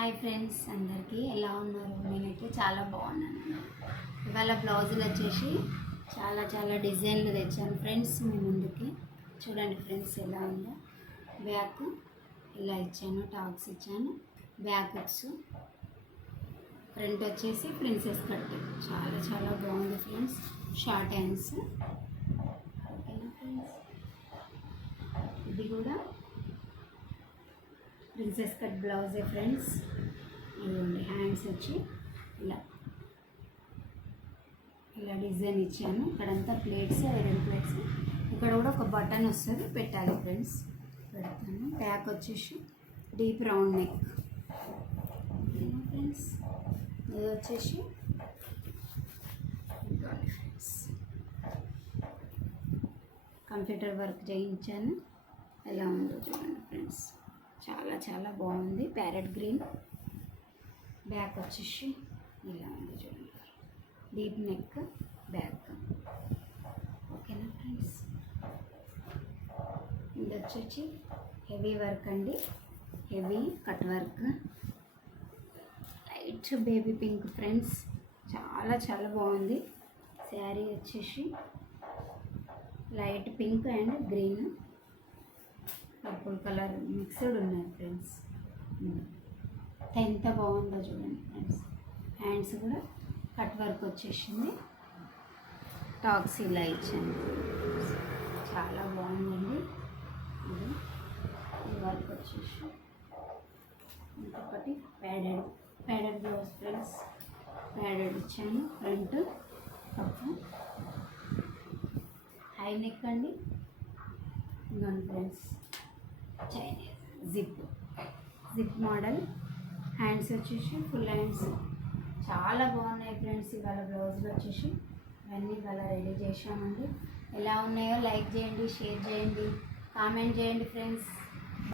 Hi friends, అందరికీ ఎలా ఉన్నారు? నేనైతే చాలా బాగున్నాను. ఇవాళ బ్లౌజులు వచ్చేసి చాలా డిజైన్లు తెచ్చాను ఫ్రెండ్స్. మీ ముందుకి చూడండి ఫ్రెండ్స్ ఎలా ఉందో. బ్యాక్ ఇలా ఇచ్చాను, టాక్స్ ఇచ్చాను, బ్యాక్ వచ్చి ఫ్రంట్ వచ్చేసి ప్రిన్సెస్ కట్. చాలా బాగుంది ఫ్రెండ్స్. Short hands. ఓకేనా ఫ్రెండ్స్, ఇది కూడా ప్రిన్సెస్ కట్ బ్లౌజే ఫ్రెండ్స్. ఇదిగోండి, హ్యాండ్స్ వచ్చి ఇలా డిజైన్ ఇచ్చాను. ఇక్కడంతా ప్లేట్స్, ఐరన్ ప్లేట్స్. ఇక్కడ కూడా ఒక బటన్ వస్తుంది, పెట్టాలి ఫ్రెండ్స్. పెడతాను. బ్యాక్ వచ్చేసి డీప్ రౌండ్ నెక్ ఫ్రెండ్స్. ఇది వచ్చేసి ఫ్రెండ్స్ కంప్యూటర్ వర్క్ చేయించాను. ఎలా ఉందో చూడండి ఫ్రెండ్స్. చాలా బాగుంది. Parrot green. బ్యాక్ వచ్చేసి ఇలా ఉంది చూడండి, డీప్ నెక్ బ్యాక్. ఓకేనా ఫ్రెండ్స్, ఇది వచ్చేసి హెవీ వర్క్ అండి, heavy cut work. Light baby pink friends. చాలా బాగుంది. శారీ వచ్చేసి light pink and green, purple colour mixed ఉన్నాయి ఫ్రెండ్స్. ఎంత బాగుందో చూడండి ఫ్రెండ్స్. హ్యాండ్స్ కూడా కట్ వర్క్ వచ్చేసింది. టాక్స్ ఇలా ఇచ్చాను. చాలా బాగుందండి. ఈ వర్క్ వచ్చేసి ఇంకొకటి ప్యాడెడ్ బ్లౌజ్ ఫ్రెండ్స్. ప్యాడెడ్ ఇచ్చాను. ఫ్రంట్ కప్పు, హై నెక్ అండి. ఇంకోండి friends, Chinese zip model. Hands వచ్చేసి ఫుల్ హ్యాండ్స్. చాలా బాగున్నాయి ఫ్రెండ్స్. ఇవాళ బ్లౌజులు వచ్చేసి ఇవన్నీ ఇవాళ రెడీ చేసామండి. ఎలా ఉన్నాయో లైక్ చేయండి, షేర్ చేయండి, కామెంట్ చేయండి ఫ్రెండ్స్.